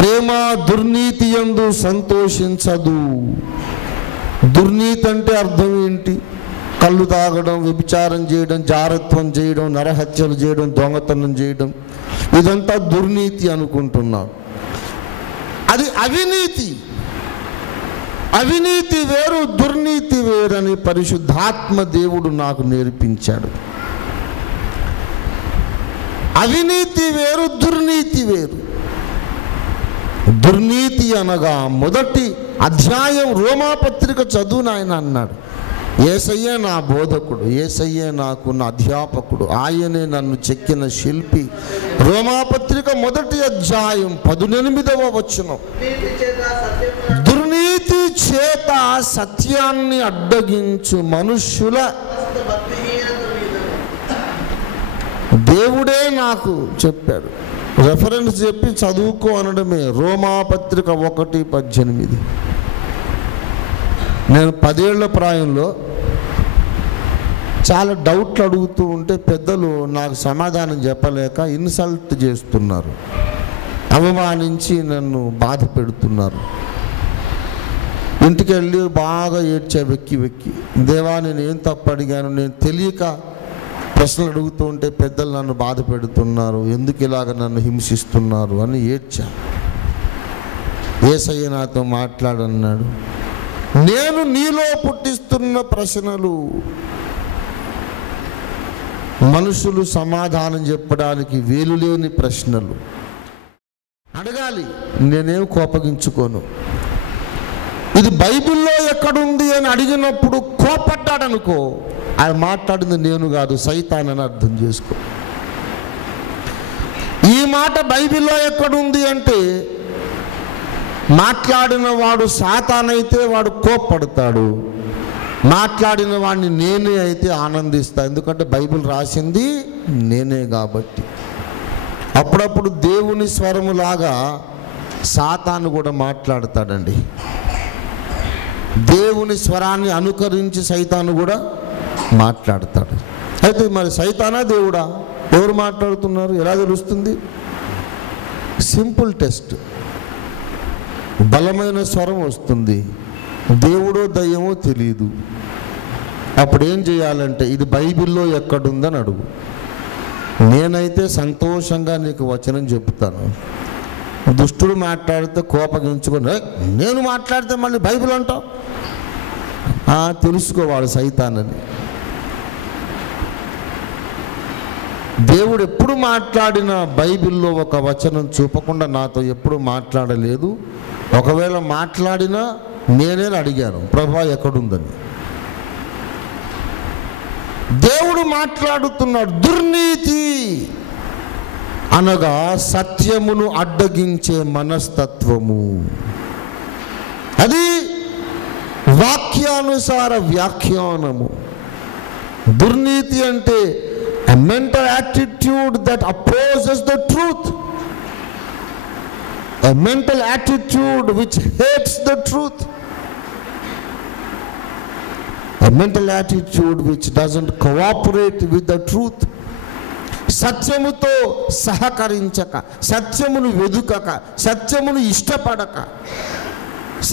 ప్రేమ దుర్నీతి యందు సంతోషించదు. దుర్నీతి అంటే అర్థం ఏంటి? కళ్ళు తాగడం, వ్యభిచారం చేయడం, జారత్వం చేయడం, నరహత్యలు చేయడం, దొంగతనం చేయడం, ఇదంతా దుర్నీతి అనుకుంటున్నాడు. అది అవినీతి. అవినీతి వేరు, దుర్నీతి వేరని పరిశుద్ధాత్మ దేవుడు నాకు నేర్పించాడు. అవినీతి వేరు, దుర్నీతి వేరు. దుర్నీతి అనగా మొదటి అధ్యాయం రోమాపత్రిక చదువు నాయన అన్నాడు. యేసయ్యే నా బోధకుడు, యేసయ్యే నాకు నా అధ్యాపకుడు, ఆయనే నన్ను చెక్కిన శిల్పి. రోమాపత్రిక మొదటి అధ్యాయం 18వ వచనం. దుర్నీతి చేత సత్యాన్ని అడ్డగించు మనుష్యుల దేవుడే నాకు చెప్పాడు. రెఫరెన్స్ చెప్పి చదువుకో అనడమే. రోమాపత్రిక 1:18. నేను 10 ఏళ్ల ప్రాయంలో చాలా డౌట్లు అడుగుతూ ఉంటే పెద్దలు నాకు సమాధానం చెప్పలేక ఇన్సల్ట్ చేస్తున్నారు, అవమానించి నన్ను బాధ పెడుతున్నారు. ఇంటికి వెళ్ళి బాగా ఏడ్చా వెక్కి వెక్కి. దేవా, నేను ఏం తప్పు అడిగాను? నేను తెలియక ప్రశ్నలు అడుగుతూ ఉంటే పెద్దలు నన్ను బాధ పెడుతున్నారు, ఎందుకు ఇలాగ నన్ను హింసిస్తున్నారు అని ఏడ్చా. యేసయ్య నాతో మాట్లాడన్నాడు, నేను నీలో పుట్టిస్తున్న ప్రశ్నలు మనుషులు సమాధానం చెప్పడానికి వేలులేని ప్రశ్నలు. అడగాలి, నేనేం కోపగించుకోను. ఇది బైబిల్లో ఎక్కడుంది అని అడిగినప్పుడు కోపడ్డాడనుకో, ఆయన మాట్లాడింది నేను కాదు, సైతానని అర్థం చేసుకో. ఈ మాట బైబిల్లో ఎక్కడుంది అంటే మాట్లాడిన వాడు సాతానైతే వాడు కోప్పడతాడు, మాట్లాడిన వాడిని నేనే అయితే ఆనందిస్తా. ఎందుకంటే బైబిల్ రాసింది నేనే కాబట్టి. అప్పుడప్పుడు దేవుని స్వరములాగా సాతాను కూడా మాట్లాడతాడండి. దేవుని స్వరాన్ని అనుకరించి సైతాను కూడా మాట్లాడతాడు. అయితే మరి సైతానా దేవుడా? ఎవరు మాట్లాడుతున్నారు? ఎలా తెలుస్తుంది? Simple test. బలమైన స్వరం వస్తుంది, దేవుడో దయ్యమో తెలియదు. అప్పుడు ఏం చేయాలంటే ఇది బైబిల్లో ఎక్కడుందని అడుగు. నేనైతే సంతోషంగా నీకు వచనం చెప్తాను. దుష్టుడు మాట్లాడితే కోపగించుకొని నేను మాట్లాడితే మళ్ళీ బైబిల్ అంటావు, తెలుసుకోవాడు సైతానని. దేవుడు ఎప్పుడు మాట్లాడినా బైబిల్లో ఒక వచనం చూపకుండా నాతో ఎప్పుడు మాట్లాడలేదు. ఒకవేళ మాట్లాడినా నేనే అడిగాను, ప్రభువా ఎక్కడుందని. దేవుడు మాట్లాడుతున్నాడు. దుర్నీతి అనగా సత్యమును అడ్డగించే మనస్తత్వము. అది వాక్యానుసార వ్యాఖ్యానము. దుర్నీతి అంటే a mental attitude that opposes the truth, a mental attitude which hates the truth, a mental attitude which doesn't cooperate with the truth. సత్యముతో సహకరించక, సత్యమును వెదుకక, సత్యమును ఇష్టపడక,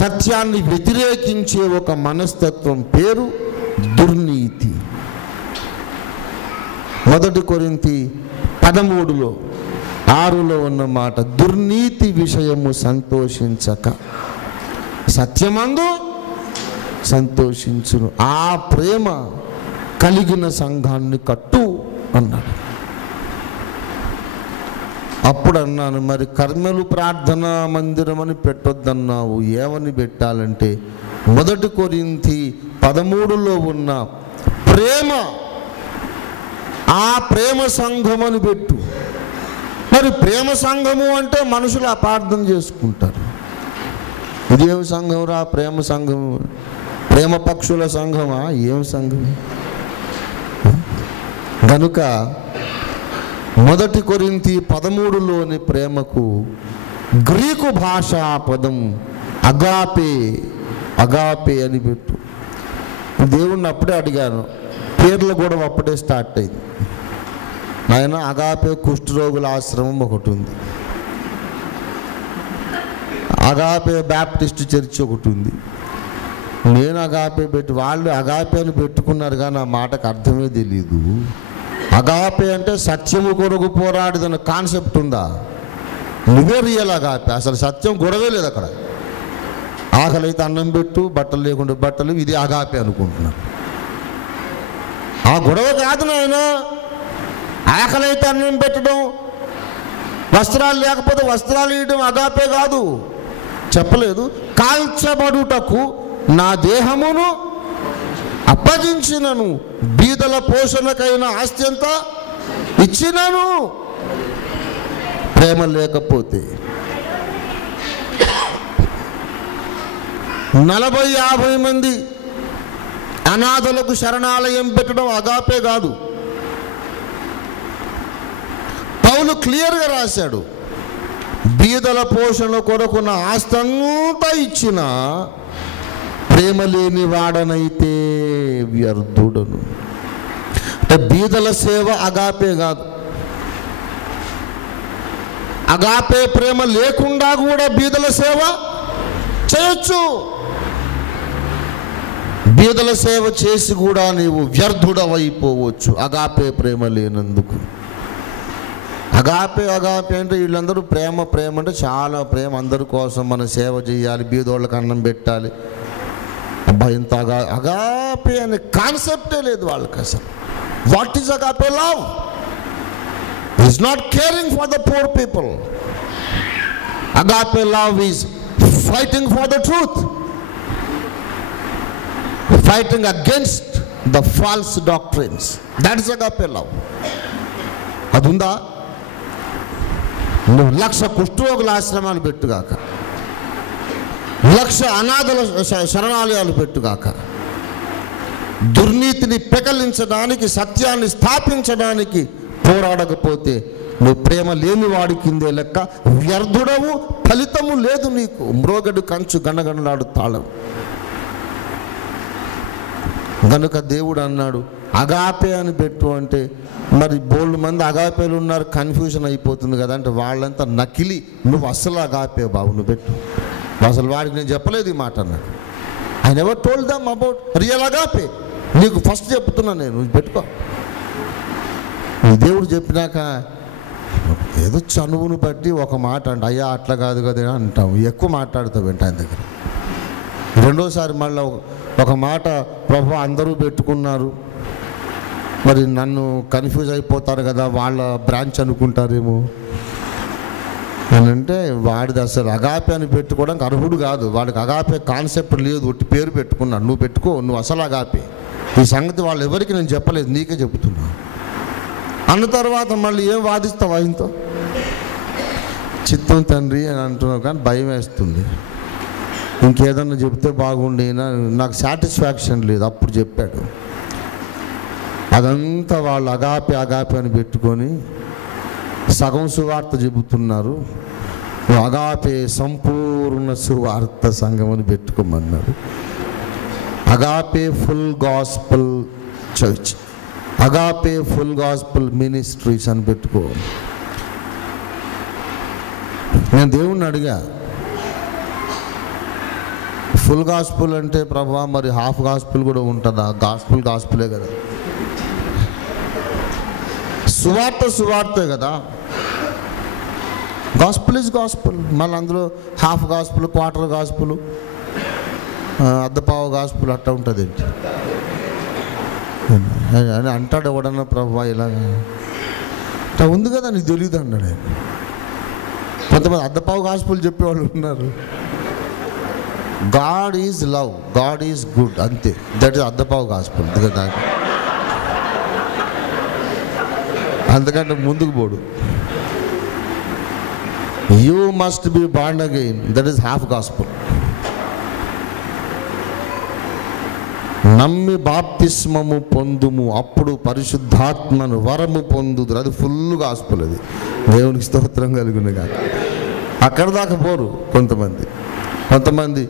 సత్యాన్ని వ్యతిరేకించే ఒక మనస్తత్వం పేరు దుర్నీతి. 1 కొరింథీ 13:6 ఉన్న మాట, దుర్నీతి విషయము సంతోషించక సత్యమందు సంతోషించును, ఆ ప్రేమ కలిగిన సంఘాన్ని కట్టు అన్నాడు. అప్పుడు అన్నాను, మరి కర్మలు ప్రార్థనా మందిరం అని పెట్టొద్దన్నావు, ఏమని పెట్టాలంటే 1 కొరింథీ 13 ఉన్న ప్రేమ, ఆ ప్రేమ సంఘం అని పెట్టు. మరి ప్రేమ సంఘము అంటే మనుషులు అపార్థం చేసుకుంటారు. ఇదేం సంఘం రా ప్రేమ సంఘము? ప్రేమ పక్షుల సంఘమా? ఏం సంఘం? కనుక 1 కొరింథీ 13లోని ప్రేమకు గ్రీకు భాషా పదం అగాపే, అగాపే అని పెట్టు. దేవుణ్ణి అప్పుడే అడిగాను, పేర్లు కూడా అప్పుడే స్టార్ట్ అయింది. ఆయన అగాపే కుష్ఠరోగుల ఆశ్రమం ఒకటి ఉంది. అగాపే బ్యాప్టిస్ట్ చర్చ్ ఒకటి ఉంది. నేను అగాపే వాళ్ళు అగాపే అని పెట్టుకున్నారు కానీ ఆ మాటకు అర్థమే తెలీదు. అగాపే అంటే సత్యము కొరకు పోరాడిదన్న కాన్సెప్ట్ ఉందా? నువ్వే రియల్ అగాపే. అసలు సత్యం గొడవే లేదు అక్కడ. ఆకలి అయితే అన్నం పెట్టు, బట్టలు లేకుండా బట్టలు, ఇది అగాపే అనుకుంటున్నాను. ఆ గొడవ కాదు నాయన. ఆకలి అయితే అన్నం పెట్టడం, వస్త్రాలు లేకపోతే వస్త్రాలు ఇవ్వడం అగాపే కాదు. చెప్పలేదు, కాల్చబడుటకు నా దేహమును అప్పగించినను, బీదల పోషణకైన ఆస్తి అంతా ఇచ్చినను. ప్రేమ లేకపోతే 40-50 మంది అనాథలకు శరణాలయం పెట్టడం అగాపే కాదు. పౌలు క్లియర్గా రాశాడు, బీదల పోషణ కొరకు నా ఆస్తంతా ఇచ్చిన ప్రేమ లేని వాడనైతే వ్యర్థుడను. అంటే బీదల సేవ అగాపే కాదు. అగాపే ప్రేమ లేకుండా కూడా బీదల సేవ చేయొచ్చు. బీదల సేవ చేసి కూడా నీవు వ్యర్థుడవైపోవచ్చు అగాపే ప్రేమ లేనందుకు. అగాపే అంటే వీళ్ళందరూ ప్రేమ అంటే చాలా ప్రేమ, అందరి కోసం మనం సేవ చేయాలి, బీదోళ్ళకి అన్నం పెట్టాలి. అబ్బా ఇంత అగాపే అనే కాన్సెప్టే లేదు వాళ్ళకి అసలు. What is agape love? Is not caring for the poor people. Agape love is fighting for the truth, fighting against the false doctrines. That is agape love. అదుందా? నువ్వు 1,00,000 కుష్ఠరోగుల ఆశ్రమాలు పెట్టుగాక, 1,00,000 అనాథల శరణాలయాలు పెట్టుగాక, దుర్నీతిని పెకలించడానికి, సత్యాన్ని స్థాపించడానికి పోరాడకపోతే నువ్వు ప్రేమ లేని వాడి కిందే లెక్క, వ్యర్థుడవు, ఫలితము లేదు నీకు. మ్రోగడు కంచు గణగణలాడు తాళం. కనుక దేవుడు అన్నాడు అగాపే అని పెట్టు అంటే, మరి బోల్డ్ మంది అగాపేలు ఉన్నారు, కన్ఫ్యూజన్ అయిపోతుంది కదా అంటే వాళ్ళంతా నకిలీ. నువ్వు అసలు అగాపే బాబు, నువ్వు పెట్టు. అసలు వాడికి నేను చెప్పలేదు ఈ మాట అన్నాడు. I never told them about real agape. నీకు ఫస్ట్ చెప్తున్నా నేను, నువ్వు పెట్టుకో. ఈ దేవుడు చెప్పినాక ఏదో చనువును బట్టి ఒక మాట అంట, అయ్యా అట్లా కాదు కదా అంటావు, ఎక్కువ మాట్లాడుతావు ఏంటి ఆయన దగ్గర. రెండోసారి మళ్ళీ ఒక మాట, ప్రభు అందరూ పెట్టుకున్నారు, మరి నన్ను కన్ఫ్యూజ్ అయిపోతారు కదా, వాళ్ళ బ్రాంచ్ అనుకుంటారేమో అని అంటే, వాడిది అసలు అగాపే అని పెట్టుకోవడానికి అర్హుడు కాదు. వాడికి అగాపే కాన్సెప్ట్ లేదు, ఒట్టి పేరు పెట్టుకున్నాడు. నువ్వు పెట్టుకో, నువ్వు అసలు అగాపే. ఈ సంగతి వాళ్ళు ఎవరికి నేను చెప్పలేదు, నీకే చెబుతున్నా అన్న తర్వాత మళ్ళీ ఏం వాదిస్తావు ఆయనతో? చిత్తం తండ్రి అని అంటున్నావు కానీ భయం వేస్తుంది. ఇంకేదన్నా చెప్తే బాగుండేనా, నాకు సాటిస్ఫాక్షన్ లేదు. అప్పుడు చెప్పాడు. అదంతా వాళ్ళు అగాపే అని పెట్టుకొని సగం సువార్త చెబుతున్నారు. అగాపే సంపూర్ణ సువార్త సంఘం అని పెట్టుకోమన్నారు. Agape full gospel church, Agape full gospel ministries అని పెట్టుకో. నేను దేవుణ్ణి అడిగా, ఫుల్ గాస్పుల్ అంటే ప్రభా మరి హాఫ్ గాస్పుల్ కూడా ఉంటుందా? గాస్పులే కదా, సువార్తే కదా. Gospel is gospel. మళ్ళీ అందులో హాఫ్ గాస్పుల్, క్వార్టర్ గాస్పుల్, అర్ధపావు గాస్పుల్ అట్లా ఉంటుంది ఏంటి అని అంటాడు ఎవడన్నా. ప్రభా ఇలాగా అట్లా ఉంది కదా, నీకు తెలియదు అన్నాడు. కొంతమంది అర్ధపావు గాస్పుల్ చెప్పేవాళ్ళు ఉన్నారు. God is love, God is good, అంతే. దట్ ఈస్ అర్ధపావు గాస్పుల్. అంతకంటే ముందుకు పోడు. You must be born again, that is half gospel. నమ్మి బాప్తిస్మము పొందుము, అప్పుడు పరిశుద్ధాత్మను వరము పొందుదురు. అది ఫుల్ గాస్పుల్. అది దేవునికి స్తోత్రం కలుగును గాక. అక్కడ దాకా పోరు కొంతమంది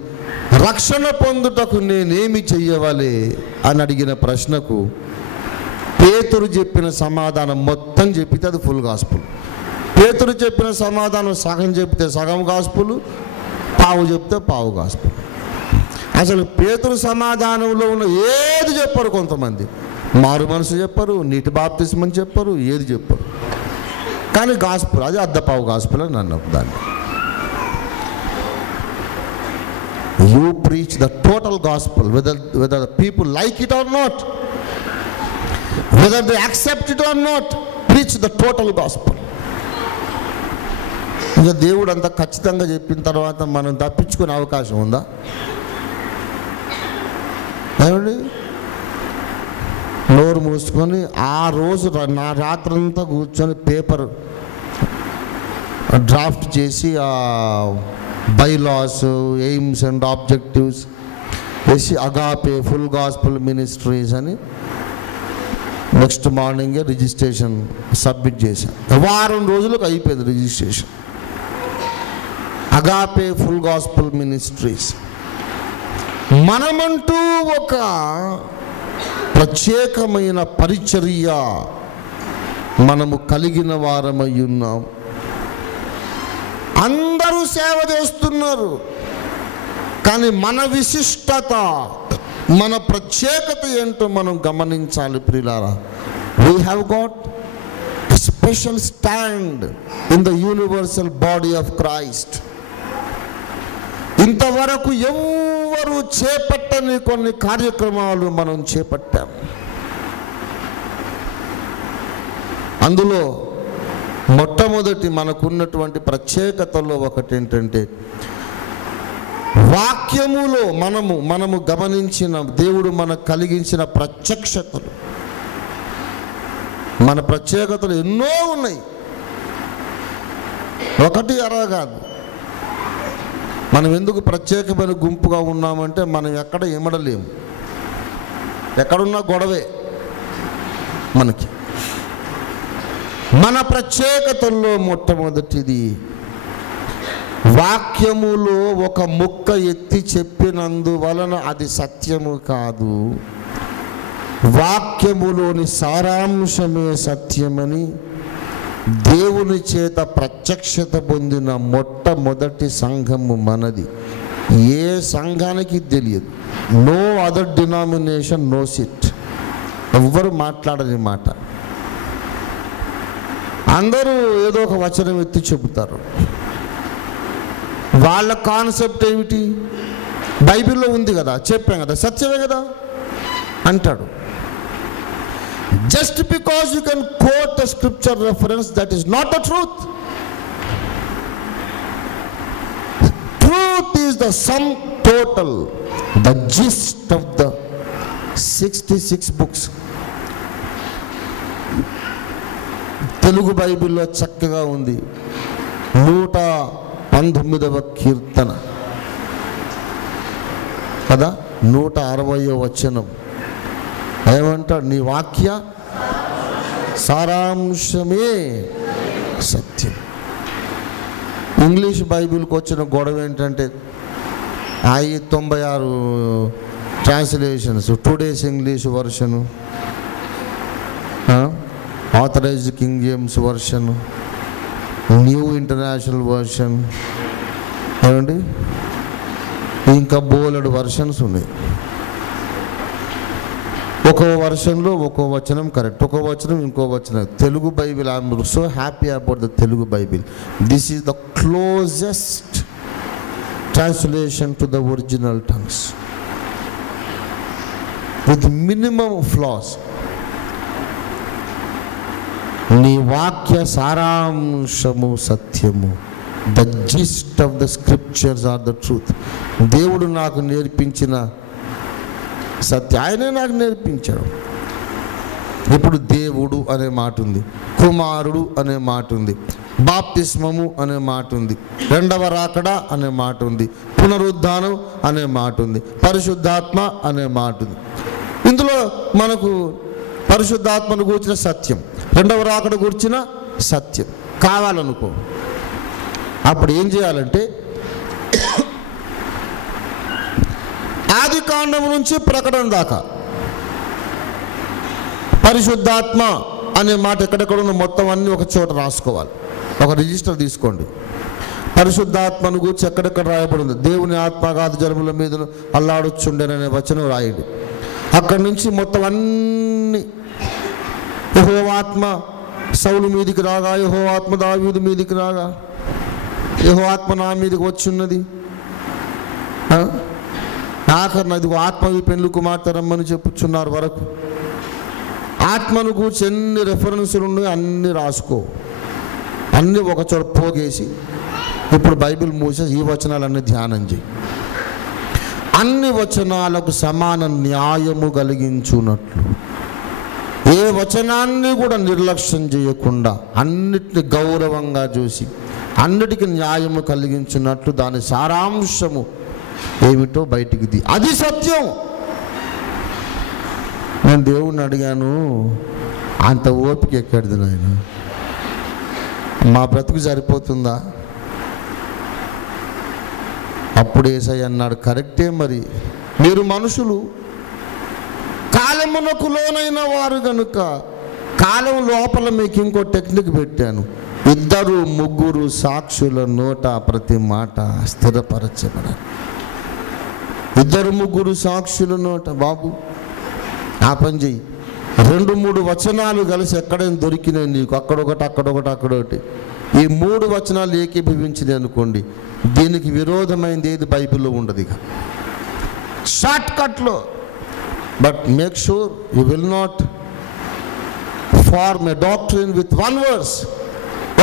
రక్షణ పొందుటకు నేనేమి చెయ్యవాలి అని అడిగిన ప్రశ్నకు పేతురు చెప్పిన సమాధానం మొత్తం చెప్పితే అది ఫుల్ గాస్పుల్. పేతురు చెప్పిన సమాధానం సగం చెప్తే సగం గాస్పుల్, పావు చెప్తే పావు గాస్పెల్. అసలు పేతురు సమాధానంలో ఉన్న ఏది చెప్పరు కొంతమంది. మారు మనసు చెప్పరు, నీటి బాప్తిస్మని చెప్పరు, ఏది చెప్పరు. కానీ గాస్పెల్ అది అద్దపావు గాస్పెల్ అని అన్నారు దాన్ని. You preach the total gospel, whether the people like it or not, whether they accept it or not, preach the total gospel. ఇంకా దేవుడు అంత ఖచ్చితంగా చెప్పిన తర్వాత మనం తప్పించుకునే అవకాశం ఉందా? ఏమండి, నోరు మూసుకొని ఆ రోజు నా రాత్రంతా కూర్చొని పేపర్ డ్రాఫ్ట్ చేసి ఆ బైలాస్, ఎయిమ్స్ అండ్ ఆబ్జెక్టివ్స్ వేసి అగాపే ఫుల్ గాస్పెల్ మినిస్ట్రీస్ అని నెక్స్ట్ మార్నింగే రిజిస్ట్రేషన్ సబ్మిట్ చేశాను. వారం రోజులకు అయిపోయింది registration. Agape full gospel ministries. మనమంటూ ఒక ప్రత్యేకమైన పరిచర్య మనము కలిగిన వారమై ఉన్నాం. అందరూ సేవ చేస్తున్నారు, కానీ మన విశిష్టత, మన ప్రత్యేకత ఏంటో మనం గమనించాలి ప్రియులారా. We have got a special stand in the universal body of Christ. ఇంతవరకు ఎవరు చేపట్టని కొన్ని కార్యక్రమాలు మనం చేపట్టాం. అందులో మొట్టమొదటి మనకున్నటువంటి ప్రత్యేకతలో ఒకటి ఏంటంటే, వాక్యములో మనము గమనించిన దేవుడు మనకు కలిగించిన ప్రత్యక్షతలు. మన ప్రత్యేకతలు ఎన్నో ఉన్నాయి, ఒకటి అరా కాదు. మనం ఎందుకు ప్రత్యేకమైన గుంపుగా ఉన్నామంటే మనం ఎక్కడ ఇమడలేము, ఎక్కడున్నా గొడవే మనకి. మన ప్రత్యేకతల్లో మొట్టమొదటిది, వాక్యములో ఒక ముక్క ఎత్తి చెప్పినందువలన అది సత్యము కాదు, వాక్యములోని సారాంశమే సత్యమని దేవుని చేత ప్రత్యక్షత పొందిన మొట్టమొదటి సంఘము మనది. ఏ సంఘానికి తెలియదు. No other denomination knows it. ఎవ్వరు మాట్లాడని మాట. అందరూ ఏదో ఒక వచనం ఎత్తి చెబుతారు. వాళ్ళ కాన్సెప్ట్ ఏమిటి? బైబిల్లో ఉంది కదా, చెప్పాం కదా, సత్యమే కదా అంటాడు. Just because you can quote a scripture reference, that is not the truth. Truth is the sum total, the gist of the 66 books. Telugu బైబిల్లో చక్కగా ఉంది. 119వ కీర్తన కదా, 160వ వచనం ఏమంటాడు? నీ వాక్య సారాంశమే సత్యం. ఇంగ్లీష్ బైబిల్కి వచ్చిన గొడవ ఏంటంటే, 96 translations, today's English version, authorised King James version, New International Version, ఏమండి ఇంకా బోలెడు వర్షన్స్ ఉన్నాయి. ఒక్కో వర్షన్లో ఒక్కో వచనం కరెక్ట్, ఒక్కో వచనం ఇంకో వచనం. Telugu Bible, I'm so happy about the Telugu Bible. This is the closest translation to the original tongues with minimum flaws. నీ వాక్య సారాంశము సత్యము. The gist of the scriptures are the truth. దేవుడు నాకు నేర్పించిన సత్యం ఆయనే నాకు నేర్పించాడు. ఇప్పుడు దేవుడు అనే మాట ఉంది, కుమారుడు అనే మాట ఉంది, బాప్తిస్మము అనే మాట ఉంది, రెండవ రాకడ అనే మాట ఉంది, పునరుద్ధానం అనే మాట ఉంది, పరిశుద్ధాత్మ అనే మాట ఉంది. ఇందులో మనకు పరిశుద్ధాత్మను గూర్చిన సత్యం, రెండవ రాకడ గూర్చిన సత్యం కావాలనుకో. అప్పుడు ఏం చేయాలంటే, ఆది కాండం నుంచి ప్రకటన దాకా పరిశుద్ధాత్మ అనే మాట ఎక్కడెక్కడ ఉన్న మొత్తం అన్నీ ఒక చోట రాసుకోవాలి. ఒక రిజిస్టర్ తీసుకోండి. పరిశుద్ధాత్మను గూర్చి ఎక్కడెక్కడ రాయబడింది? దేవుని ఆత్మగాధ జలముల మీద అల్లాడుచుండెననే వచనం రాయడు. అక్కడి నుంచి మొత్తం అన్ని యెహోవా ఆత్మ సౌలు మీదికి రాగా, యెహోవా ఆత్మ దావీదు మీదికి రాగా, యెహోవా ఆత్మ నా మీదకి వచ్చిన్నది, ఆఖరిని అది ఆత్మవి పెండ్లి కుమార్తె రమ్మని చెప్పుచున్నారు వరకు ఆత్మను కూర్చి ఎన్ని రెఫరెన్సులు ఉన్నాయో అన్నీ రాసుకో, అన్నీ ఒకచోట పోగేసి ఇప్పుడు బైబిల్ మూసేసి ఈ వచనాలన్నీ ధ్యానం చేయి. అన్ని వచనాలకు సమాన న్యాయము కలిగించున్నట్లు, ఏ వచనాన్ని కూడా నిర్లక్ష్యం చేయకుండా అన్నిటిని గౌరవంగా చూసి అన్నిటికీ న్యాయము కలిగించున్నట్లు దాని సారాంశము ఏమిటో బయటికి అది సత్యం. నేను దేవుణ్ణి అడిగాను, అంత ఓపిక ఎక్కడిది నాయన, మా బ్రతుకు సరిపోతుందా? అప్పుడు యేసయ్య అన్నాడు, కరెక్టే, మరి మీరు మనుషులు కాలమునకు లోనైన వారు కనుక కాలం లోపల మీకు ఇంకో టెక్నిక్ పెట్టాను. 2-3 సాక్షుల నోట ప్రతి మాట స్థిరపరచబడాలి. 2-3 సాక్షుల నోట. బాబు ఆ పని చెయ్యి. 2-3 వచనాలు కలిసి ఎక్కడైనా దొరికినాయి నీకు, అక్కడొకటి అక్కడొకటి అక్కడొకటి, ఈ 3 వచనాలు ఏకీభవించినాయి అనుకోండి, దీనికి విరోధమైంది ఏది బైబిల్లో ఉండదు ఇక, షార్ట్ కట్లో. But make sure you will not form a doctrine with 1 verse.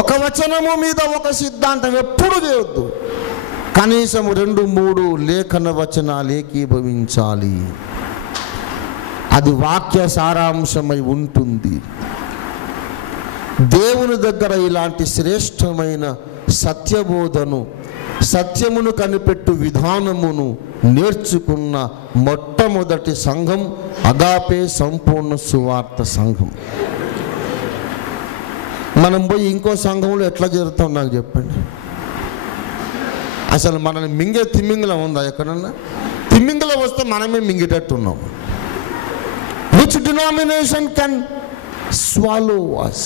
ఒక వచనము మీద ఒక సిద్ధాంతం ఎప్పుడు చేయొద్దు. కనీసం 2-3 లేఖన వచనాలు ఏకీభవించాలి. అది వాక్య సారాంశమై ఉంటుంది. దేవుని దగ్గర ఇలాంటి శ్రేష్టమైన సత్యబోధను, సత్యమును కనిపెట్టు విధానమును నేర్చుకున్న మొట్టమొదటి సంఘం అగాపే సంపూర్ణ సువార్త సంఘం. మనం పోయి ఇంకో సంఘంలో ఎట్లా చేరుతాం నాకు చెప్పండి. అసలు మనల్ని మింగే తిమ్మింగలం ఉందా ఎక్కడన్నా? తిమ్మింగలం వస్తే మనమే మింగేటట్టున్నాం. Which denomination can swallow us?